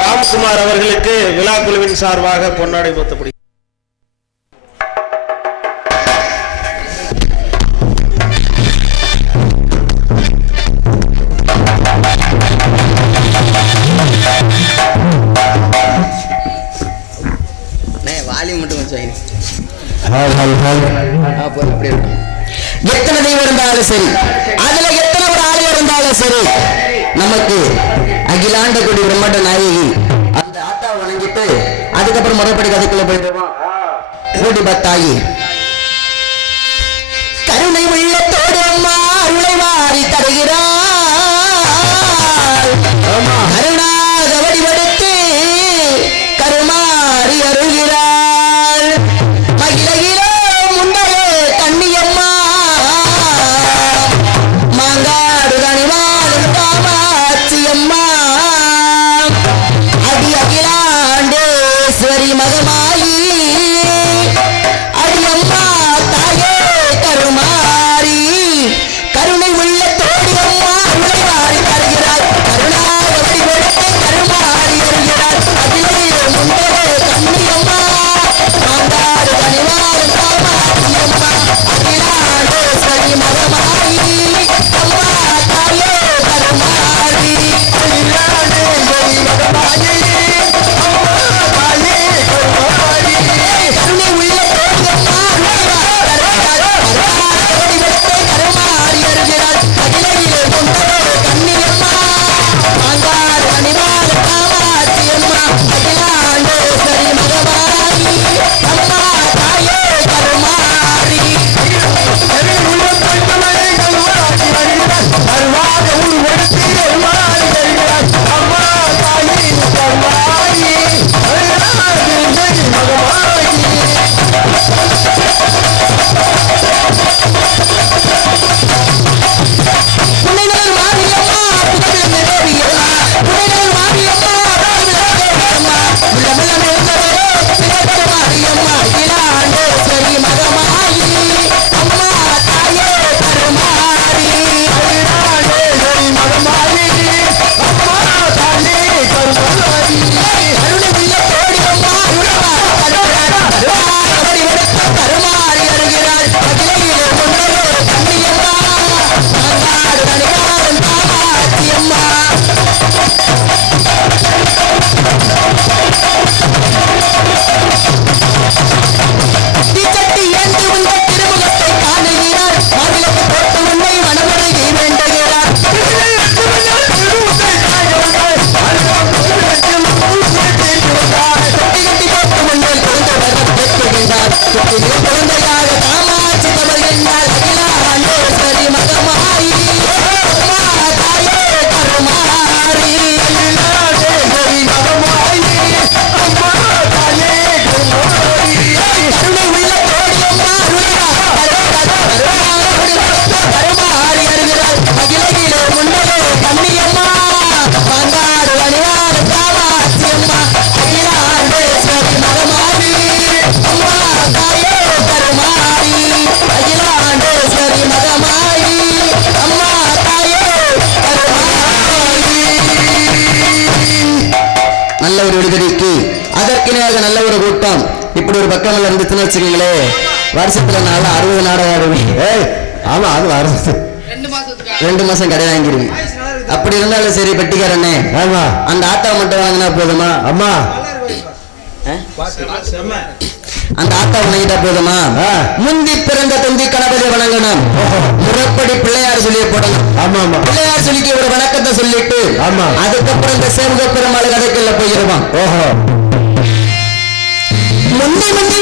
ராம்குமார் அவர்களுக்கு விழா குழுவின் சார்பாக பொன்னாடை போர்த்தப்படி எத்தனை தெய்வம் இருந்தாலும் சரி, அதுல எத்தனை ஒரு ஆளு இருந்தாலும் சரி, நமக்கு அகிலாண்ட கொடி பிரம்மண்ட நாயகி அந்த ஆட்டா வணங்கிட்டு அதுக்கப்புறம் முறைப்படி கதைக்குள்ள போயிடுவோம். கூடி பத்தாயி கருணை உள்ளத்தோடு அம்மா அருளை மாறி தருகிறார். கருணாக வடிவெடுத்து கருமாறி அருள்கிறார். மகிழகிலோ முந்தைய கண்ணியம்மா மாங்காடு கனிவாளும் காமாட்சி அம்மா அடி அகிலாண்டேஸ்வரி மகமாயி அடியம்மா தாயே கருமாரி கருணை உள்ளத்தோடு பொழுதடிக்கு அதற்கிணையாக நல்ல ஒரு கூட்டம் இப்படி ஒரு பக்கம் இருந்துச்சுன்னு வச்சுக்கீங்களே, வருஷத்துல 60 நாடகம் ஆடுவேன். ஆமா, அது வருஷம் 2 மாசம் கடை வாங்கிருவேன். அப்படி இருந்தாலும் சரி பெட்டிக்காரண்ணே, ஆமா, அந்த ஆட்டோ மட்டும் வாங்கினா போதுமா? அம்மா, அந்த ஆட்டோ வணங்கிட்டா போதுமா? முந்தி பிறந்த தந்தி கணபதி வணங்கணும், முறைப்படி பிள்ளையார் சொல்லிய போடணும். ஆமா ஆமா, பிள்ளையார் சொல்லிக்கு ஒரு வணக்கத்தை சொல்லிட்டு ஆமா, அதுக்கப்புறம் இந்த சேமுக பெருமாள் கதைக்குள்ள போயிருவான். ஓஹோ, முந்தி முந்தி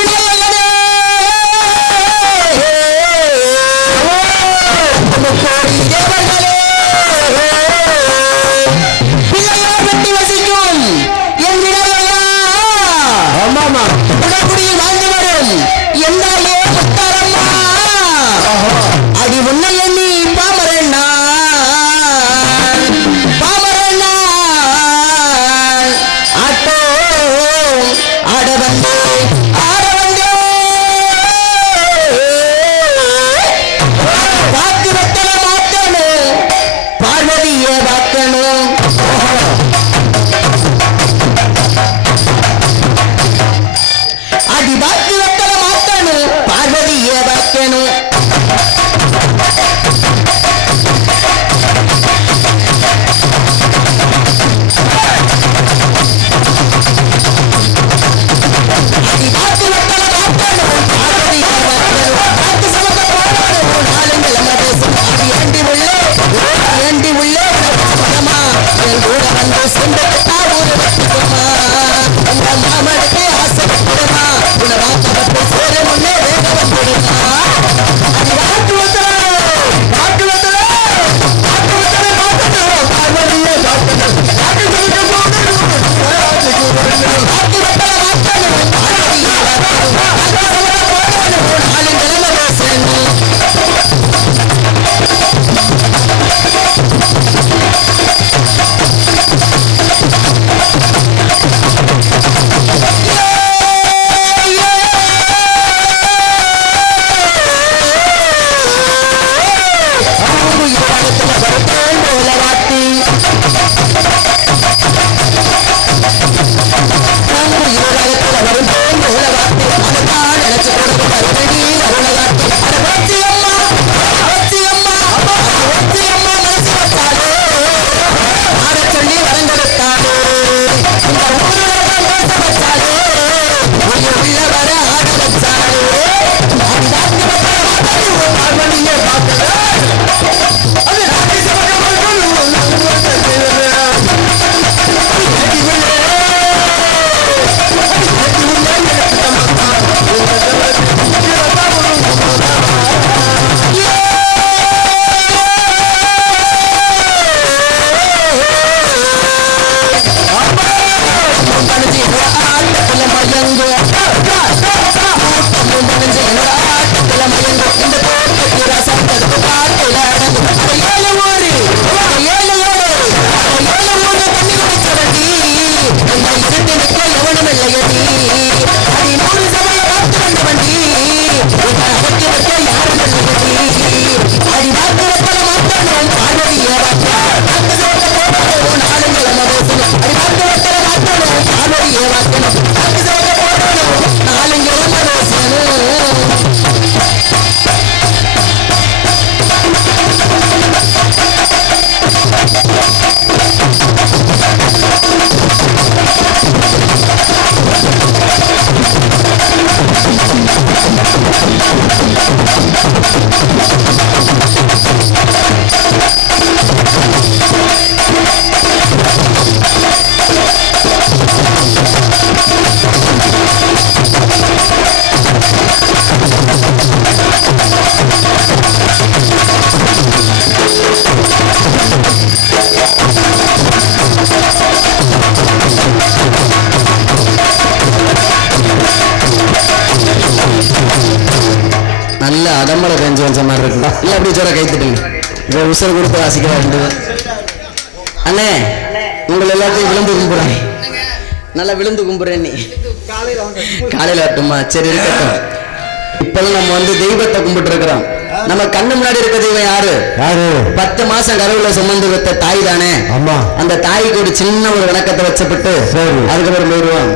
நல்ல அடம்பளை பெஞ்சு வச்ச மாதிரி இருக்கு. இல்லை அப்படி சொல்ல கைத்துட்டுங்க, இப்போ உசர் கொடுத்து வாசிக்க இருந்தது. அண்ணே உங்களை எல்லாத்தையும் விழுந்து கும்பிடுறேன், நல்லா விழுந்து கும்பிடுறேன். நீ காலையில் வரட்டுமா? சரி இருக்கட்டும். இப்பெல்லாம் நம்ம தெய்வத்தை கும்பிட்டு இருக்கிறோம். நம்ம கண்ணு முன்னாடி இருக்கிற தெய்வம் யாரு? 10 மாசம் கருவுல சுமந்து வைத்த தாய் தானே. அந்த தாய்க்கு ஒரு சின்ன ஒரு வணக்கத்தை வச்சப்பட்டு அதுக்கப்புறம் போயிடுவான்.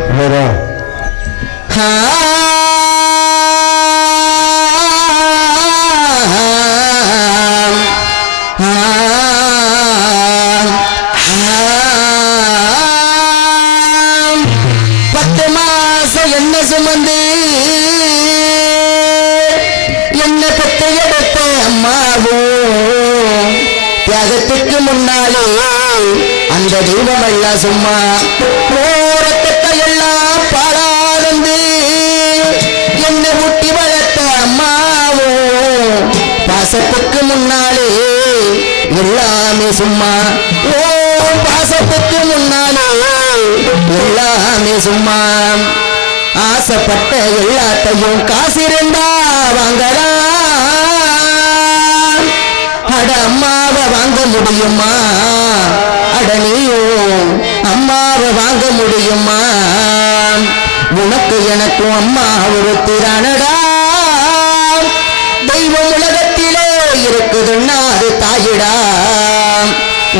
என்ன சுமந்து என்ன பெற்று எடுத்த அம்மாவும் தியாகத்துக்கு முன்னாலே அந்த தெய்வம் எல்லாம் சும்மா ரத்தத்தை எல்லாம் பாலாதந்து என்ன ஊட்டி வளர்த்த அம்மாவும் பாசத்துக்கு முன்னாலே எல்லாமே சும்மா. பாசத்துக்கு முன்னாலே எல்லாமே சும்மா. ஆசைப்பட்ட எல்லாத்தையும் காசு இருந்தா வாங்கலாம். அட அம்மாவை வாங்க முடியுமா? அட நீயும் அம்மாவை வாங்க முடியுமா? உனக்கு எனக்கும் அம்மா ஒரு திரானடா. தெய்வம் உலகத்திலே இருக்குதுன்னா அது தாயிடா.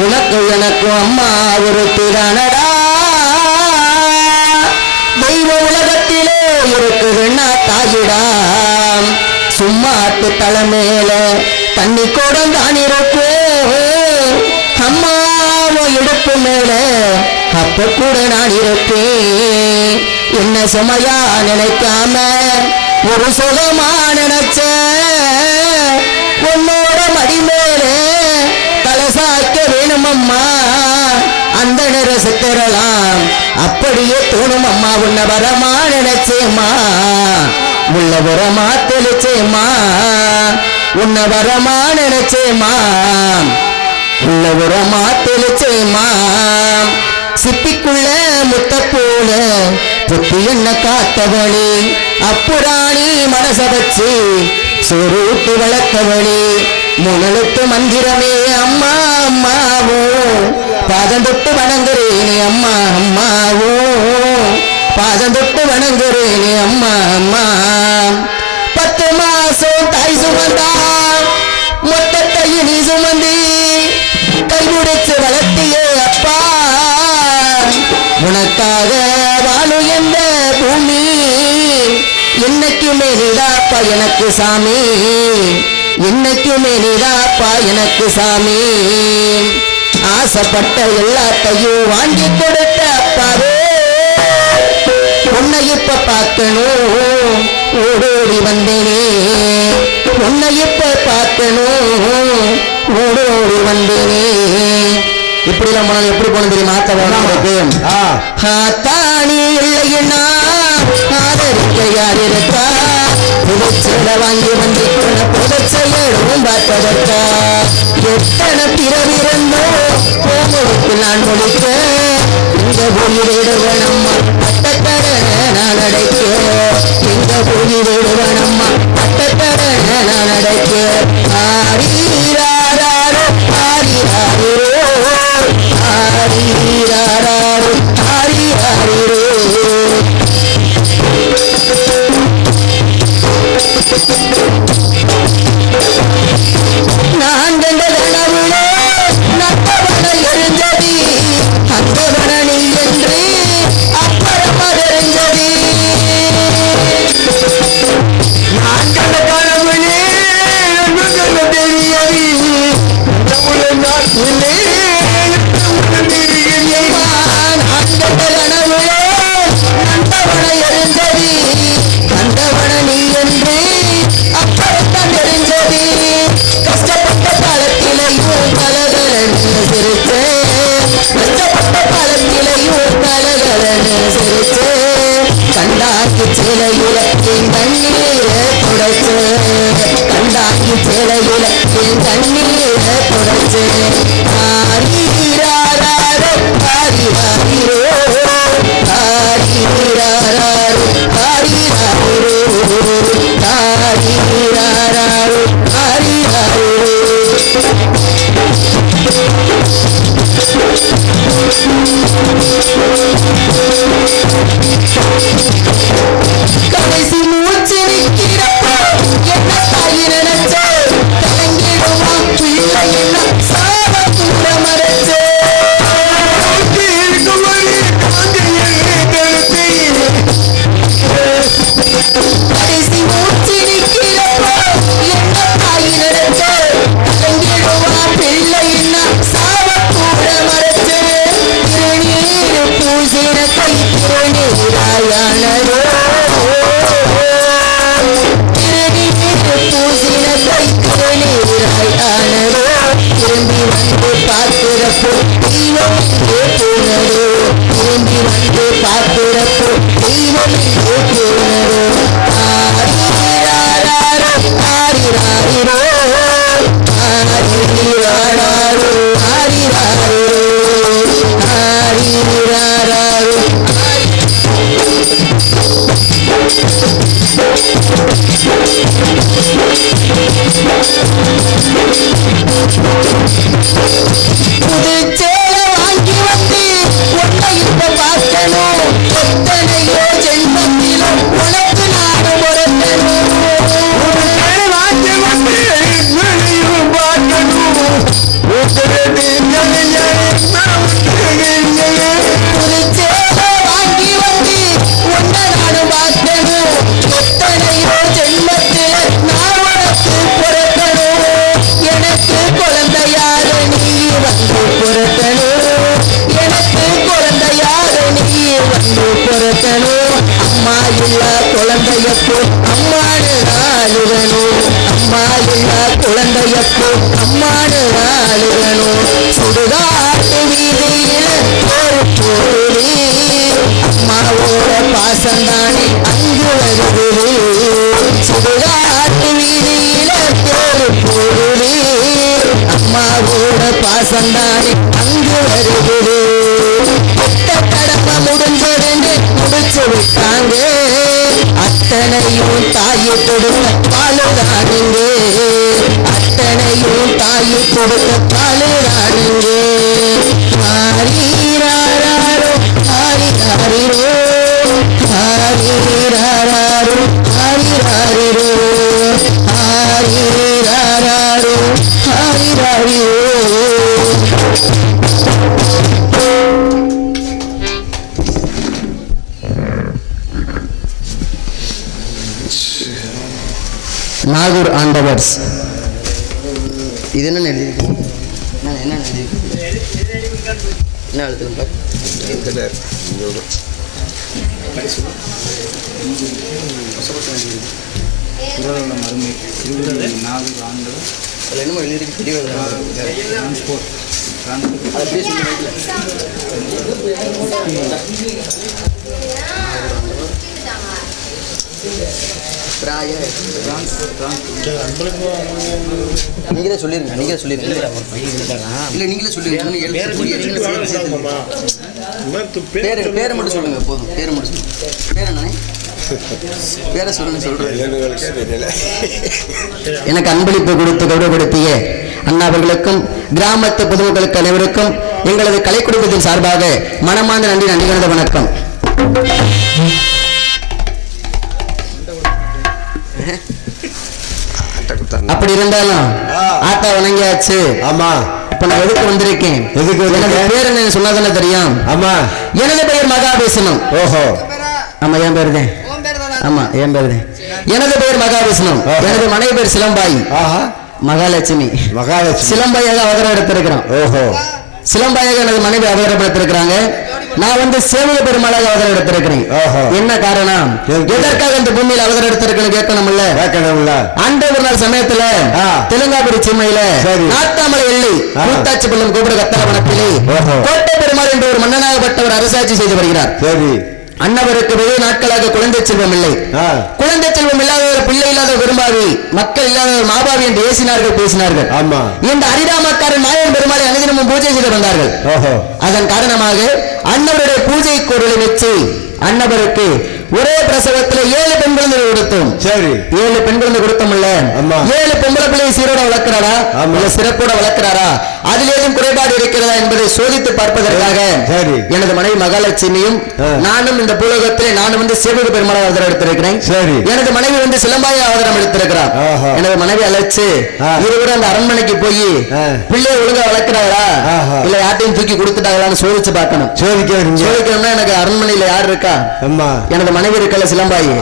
உனக்கு எனக்கும் அம்மா ஒரு திரானடா. தெய்வ உலகத்திலே இருக்குதுன்னா தாயிடா. சும்மாட்டு தலைமையில தண்ணி கோடம் தான் இருக்கு. அம்மாவை இடுப்பு மேல அப்ப கூட நான் இருப்பேன். என்ன சுமையா நினைக்காம ஒரு சுகமா நினைச்ச உன்னோட மடி மேலே தலை சாய்க்க வேணும் அம்மா. அந்த நிறசத்தரலாம் அப்படியே தோணும் அம்மா. உன்ன வரமா நினைச்சேம்மா, உள்ள வரமா தெளிச்சேம்மா. உன்ன வரமா நினைச்சேம்மா, உள்ள வரமா தெளிச்சேம்மா. சிப்பிக்குள்ள முத்த போல புத்தி என்ன காத்தவளி. அப்புறாணி மனச வச்சு சொரூட்டு வளர்த்தவளி. முனலுத்து மந்திரமே அம்மா அம்மாவோ. பாதம் தொட்டு வணங்குறேனே அம்மா அம்மாவோ. பாதம் தொட்டு வணங்குறேனே அம்மா அம்மா. 10 மாசம் தாய் சுமந்தா மொத்தத்தையும் நீ சுமந்தி கைமுடிச்சு வளர்த்தியே அப்பா. உனக்காக வாழும் எந்த பூமி என்னைக்குமே நீதாப்பா எனக்கு சாமி. என்னைக்குமே நீதாப்பா எனக்கு சாமி. ஆசைப்பட்ட எல்லாத்தையும் வாங்கி கொடுத்த அப்பாவே. உன்னை இப்ப பார்க்கணும் ஓடோடி வந்தேனே. உன்னை இப்ப பார்க்கணும் ஓடோடி வந்தேனே. இப்படி நம்ம எப்படி போன தெரியுமா? தானி இல்லைன்னா ஆதரிக்க யார் இருக்கா? புதைச்சல வாங்கி வந்து புதைச்சலும் பார்த்ததற்கா? எத்தனை பிறவிருந்தோ போமுடிக்கு நான் முடிக்க. எங்க போயிடுவனம்மா பட்டக்கடனை நான் அடைக்க. எங்க போயிடுவனம்மா பட்டக்கடனை நான் அடைக்க. ஆரீராரோ ஆரிராரோ ஆரீராரோ ஆரிராரோ. நான் கண்ட கனவுல நட்டவன எழுந்ததி அந்தவனி என்று அப்புறமா தெரிஞ்சதி. நான் கண்ட கனவுலே தெரியவி நான் கண்ட கனவுலே நட்டவன எழுந்ததி அந்தவனி என்று அப்புறத்தான் தெரிஞ்சதி. கஷ்டப்பட்ட காலத்திலையும் கலகலன்னு சிரிச்சு. கஷ்டப்பட்ட காலத்திலையும் கலகலன்னு சிரிச்சு. கண்டாக்கி சேலையில என் கண்ணீரை துடைச்சு. கண்டாக்கி சேலையில என் கண்ணீரை துடைச்சு. ஆரீராரோ ஆரிராரோ ஆரீராரோ ஆரிராரோ ஆரீராரோ ஆரிராரோ. கடைசி மூச்சு நிற்கிறப்போ என்ன தாய் நினைச்ச தெய்வம் போனதோ திரும்பி வந்து பார்க்கிறப்போ தெய்வம் போனதோ புதுச்சேல வாங்கி வந்து உன்னை இப்ப பார்க்கணும் எத்தனையோ ஜென்மத்திலும் உனக்கு நாடு பொறுக்கணும் வாங்கி வந்து என்னையும் பார்க்கணும் புதுச்சேல வாங்கி வந்து உன்னை நாடு பார்க்கணும் எத்தனையோ ஜென்மத்தில் நான் உனக்கு பொறுக்கணும் எனக்கு குழந்தையாக நீ வந்து பொறுக்கணும் எனக்கு குழந்தையாக நீ வந்து பொறுக்கணும் அம்மா இல்ல குழந்தையப்போ அம்மானு நாளுகணும் அம்மா இல்ல குழந்தையப்போ அம்மானு நாளுகணும் சுடுகாட்டு வீதியில ஒரு பொருளி அம்மாவோட பாசந்தானே அங்கு வருகிறது சுடுகாட்டு வீதியில ஒரு பொருளி அம்மாவோட பாசந்தானே அங்கு வருகிறது கடமை முடிஞ்சதுன்னு முடிச்சு விட்டாங்க அத்தனையும் தாயை கொடுத்த பாலுதானுங்க அத்தனையும் தாயை கொடுத்த பாலுதானுங்க ஹரிராரோ ஹரிராரிரோ ஹரிராரோ ஹரிராரிரோ ஹரிராரோ ஹரிராரிரோ நாகூர் ஆண்டவர்ஸ் இது என்ன எழுதி என்ன எழுதுங்க என்னமோ எழுதி நீங்களே சொல்லிருங்க இல்ல நீங்களே சொல்லிருங்க பேரை மட்டும் சொல்லுங்க போதும் பேரை மட்டும் சொல்லுங்க பேர் என்ன பேரை சொல்றேன் எனக்கு அன்பளிப்பு கொடுத்து கௌரவப்படுத்திய அண்ணாவர்களுக்கும் கிராமத்து பொதுமக்களுக்கு அனைவருக்கும் எங்களது கலை குடும்பத்தின் சார்பாக மனமார்ந்த நன்றி கலந்த வணக்கம். அப்படி இருந்தாலும் ஆத்தா வணங்கியாச்சு. ஆமா, இப்ப நான் எதுக்கு வந்திருக்கேன்? எதுக்கு? எனது பேர் என்ன சொன்னதானே தெரியும்? ஆமா, எனது பெயர் மகாவிஷ்ணு. ஓஹோ, ஆமா, என் பேரு தான். ஆமா, என் பேரு தான். எனது பெயர் மகாவிஷ்ணு. எனது மனைவி பேர் சிலம்பாயி. மகாலட்சுமி. சிலம்பாயாக அவதாரம் எடுத்திருக்கிறோம். ஓஹோ, சிலம்பாயாக எனது மனைவி அவதாரம் எடுத்திருக்கிறாங்க. நான் வந்து சேவக பெருமாளாக அவதாரம் எடுத்திருக்கிறேன். என்ன காரணம்? எதற்காக இந்த பூமியில் அவதாரம் எடுத்திருக்கேன்னு கேட்கணும்ல. அன்று ஒரு நாள் சமயத்துல தெலுங்காபுரி சீமையில நாத்தாமலை எள்ளி கூத்தாச்சி பள்ளம் கோபுர கத்தர வனத்திலே கோட்டை பெருமாள் என்று ஒரு மன்னனாகப்பட்டவர் அரசாட்சி செய்து வருகிறார். அன்னவருக்கு வெகு நாட்களாக குழந்தை செல்வம் இல்லை. குழந்தை செல்வம் இல்லாதவர், பிள்ளை இல்லாத பெரும்பாவி, மக்கள் இல்லாதவர் மாபாவி என்று ஏசினார்கள், பேசினார்கள். இந்த அரிதாமக்காரன் மாயன் பெருமாளை அனுதினமும் பூஜை செய்து வந்தார்கள். அதன் காரணமாக அன்னவருடைய பூஜை பொருளை வச்சு அன்னவருக்கு ஒரே பிரசவத்தில் 7 பெண் குழந்தை கொடுத்தோம். சரி, 7 பெண் குழந்தை கொடுத்தோம்ல, 7 பொம்பளை பிள்ளையை சீரோட வளர்க்கிறாரா இல்ல சிறப்போட வளர்க்கிறாரா, அதில் ஏதும் குறைபாடு இருக்கிறதா என்பதை சோதித்து பார்ப்பதற்காக எனது மனைவி மகாலட்சுமியும் நானும் இந்த பூலோகத்தில் நானும் வந்து சேவக பெருமாள் அவதாரம் எடுத்திருக்கிறேன். எனது மனைவி வந்து சிலம்பாய அவதாரம் எடுத்திருக்கிறார். எனது மனைவி அழைச்சு இருவரும் அந்த அரண்மனைக்கு போய் பிள்ளையை ஒழுங்கா வளர்க்கிறாரா இல்ல யார்ட்டையும் தூக்கி கொடுத்துட்டாங்களான்னு சோதிச்சு பார்க்கணும். சோதிக்கணும்னா எனக்கு அரண்மனையில யார் இருக்கா? எனது மனைவி இருக்கல சிலம்பாயி,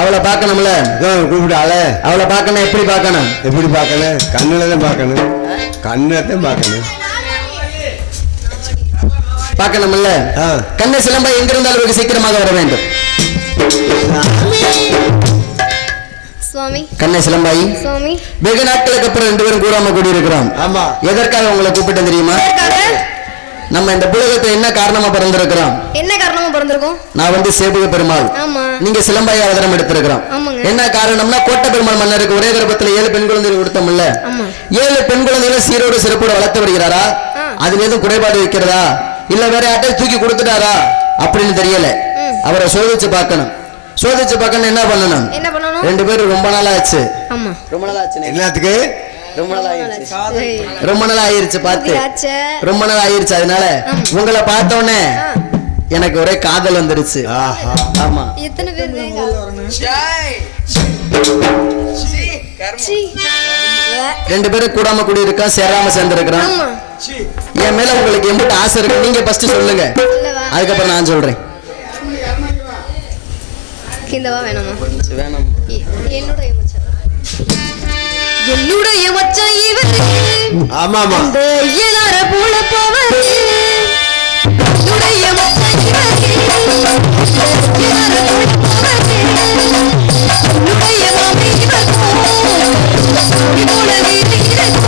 அவளை பார்க்கணும்ல. அவளை பார்க்கணும். எப்படி பார்க்கணும்? கண்ணுலதான் பார்க்கணும். பார்க்கணும்ல. கண்ணு சிலம்பாய் எங்க இருந்தாலும் வெகு சீக்கிரமாக வர வேண்டும். கண்ணை சிலம்பாயி வெகு நாட்களுக்கு அப்புறம் 2 பேரும் கூறாம கூடி இருக்கிறோம். எதற்காக உங்களை கூப்பிட்டு தெரியுமா? நம்ம இந்த புலகத்தை என்ன காரணமா பிறந்திருக்கிறோம்? என்ன காரணமா பிறந்திருக்கோம்? நான் வந்து சேபுக பெருமாள், ஆமா. நீங்க சிலம்பாய் அவதாரம் எடுத்திருக்கிறோம். ஆமாங்க. என்ன காரணம்னா கோட்டை பெருமாள் மன்னருக்கு ஒரே கர்ப்பத்துல 7 பெண் குழந்தைகள் கொடுத்தோம்ல, ஆமா. 7 பெண் குழந்தைகளை சீரோடு சிறப்போடு வளர்த்து வருகிறாரா? அதுல எதுவும் குறைபாடு வைக்கிறதா இல்ல வேற யார்ட்ட தூக்கி கொடுத்துட்டாரா அப்படின்னு தெரியல. அவரை சோதிச்சு பார்க்கணும். சோதிச்சு பார்க்கணும் என்ன பண்ணணும்? என்ன பண்ணணும்? 2 பேரும் ரொம்ப நாள் ஆச்சு. ஆமா. ரொம்ப நாள் ஆச்சு. எல்லாத்துக்கு ரொம்ப நாள் ஆயிருச்சு. ரொம்ப நாள் ஆயிருச்சு பார்த்து. ரொம்ப நாள் ஆயிருச்சு. அதனால உங்களை பார்த்த உடனே எனக்கு ஒரே காதல் வந்துருச்சு. ஆமா. எத்தனை பேர்? 2 பேரும் கூடாம கூடி இருக்கா, சேராம சேர்ந்து இருக்கிறோம். என் மேல உங்களுக்கு எம்பிட்டு ஆசை இருக்கு, நீங்க ஃபர்ஸ்ட் சொல்லுங்க, அதுக்கப்புறம் நான் சொல்றேன். கிந்தவா வேணாமா? வேணாம். என்னுடைய மச்சான் இவரு. ஆமாமா. அந்த இயலார போல போவது. என்னுடைய மச்சான் இவரு. இயலார போல போவது. என்னுடைய மாமி இவரு. இவள வீடு இருக்கும்.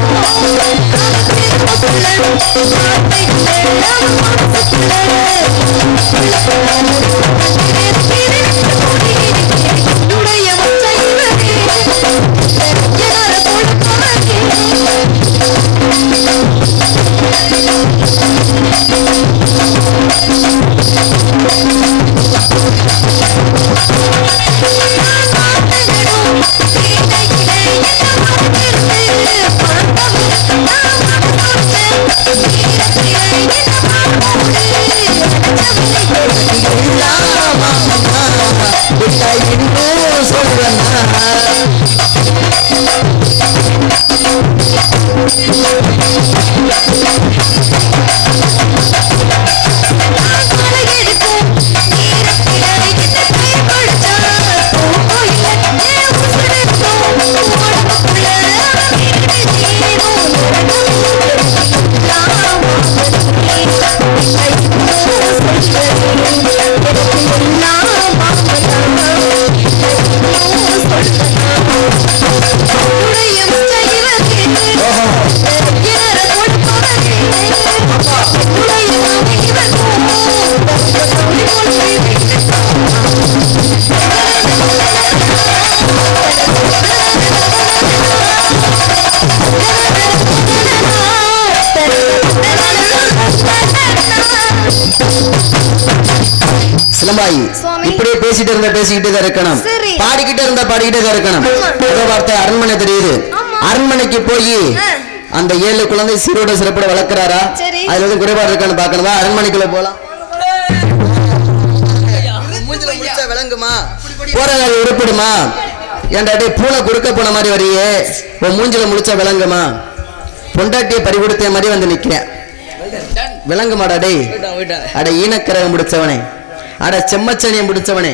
சிலம்பாயி இப்படியே பேசிக்கிட்டே தான் இருக்கணும். பாடிக்கிட்டே தான் இருக்கணும். வார்த்தை அரண்மனை தெரியுது. அரண்மனைக்கு போய் அந்த 7 குழந்தை சீரோட சிறப்போட வளர்க்கிறாரா? அதுல எதுவும் குறைபாடு இருக்கான்னு பாக்கணுமா? அரண்மனைக்குள்ள போலாம். விளங்குமா? போற உருப்பிடுமா? ஏன்டா பூனை குறுக்க போன மாதிரி வரையே உன் மூஞ்சில முடிச்சா விளங்குமா? பொண்டாட்டியை பறிகொடுத்த மாதிரி வந்து நிக்கிறேன். விளங்குமாடா டே? அட ஈனக்கரகம் முடிச்சவனே, அட செம்மச்சனியை முடிச்சவனே,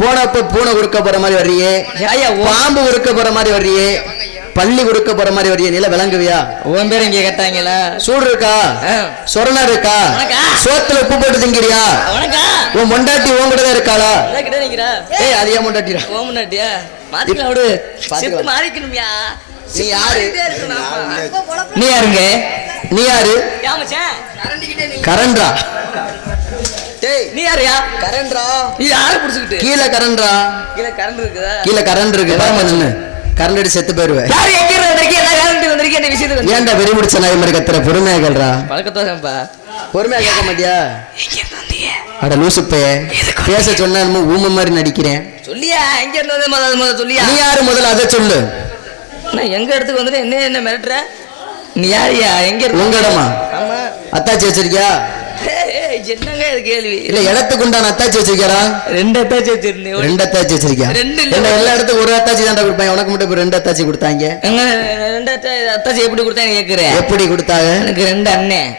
போனப்ப பூனை குறுக்க போற மாதிரி வர்றியே, பாம்பு குறுக்க போற மாதிரி வர்றியே, பள்ளி குறுக்க போற மாதிரி வர்றியே, நீல விளங்குவியா? உன் பேர் இங்க கேட்டாங்களா? சூடு இருக்கா? சொரணா இருக்கா? சோத்துல உப்பு போட்டு திங்கிறியா? உன் பொண்டாட்டி உன் கூட தான் இருக்காளா? ஏய் அது ஏன் பொண்டாட்டியா? உன் பொண்டாட்டியா? மாத்திக்கலாம் விடு. மாறிக்கணும்யா. நீ யாரு? நீ யாருங்க? நீ யாரு? கரண்டா? நீ யாரையா? கரண்டா? நீ யாரை புடிச்சுக்கிட்டு? கீழே கரண்டா? கீழே கரண்ட் இருக்குதா? கீழே கரண்ட் இருக்கு. பாருங்க நின்னு கரண்ட் அடி செத்து போயிருவேன். யார் எங்க வந்திருக்கீங்க? என்ன கரண்ட் வந்திருக்கீங்க? என்ன விஷயத்துக்கு? ஏன்டா வெறி முடிச்ச நாய் மாதிரி கத்துற? பொறுமையா கேளுடா. பழக்கத்தோசம்பா. பொறுமையா கேட்க மாட்டியா? எங்க இருந்து வந்தீங்க? அட லூசுப்பே, பேச சொன்னா நம்ம ஊமை மாதிரி நடிக்கிறேன். சொல்லியா எங்க இருந்து முதல்ல சொல்லியா? நீ யாரு முதல்ல அதை சொல்லு. நான் எங்க இடத்துக்கு வந்துட்டு என்ன மிரட்டுற? நீ யாரியா? எங்க இருக்கு? உங்க இடமா? ஆமா. அத்தாச்சி வச்சிருக்கியா? என்னங்க இது கேள்வி? இல்ல இடத்துக்கு உண்டான அத்தாச்சி வச்சிருக்கியா? 2 அத்தாச்சி வச்சிருந்தேன். 2 அத்தாச்சி வச்சிருக்கியா? எல்லா இடத்துக்கும் ஒரு அத்தாச்சி தான் கொடுப்பாங்க. உனக்கு மட்டும் 2 அத்தாச்சி கொடுத்தாங்க. 2 அத்தாச்சி எப்படி கொடுத்தாங்க கேக்குறேன்? எப்படி கொடுத்தாங்க? எனக்கு 2 அண்ணன்.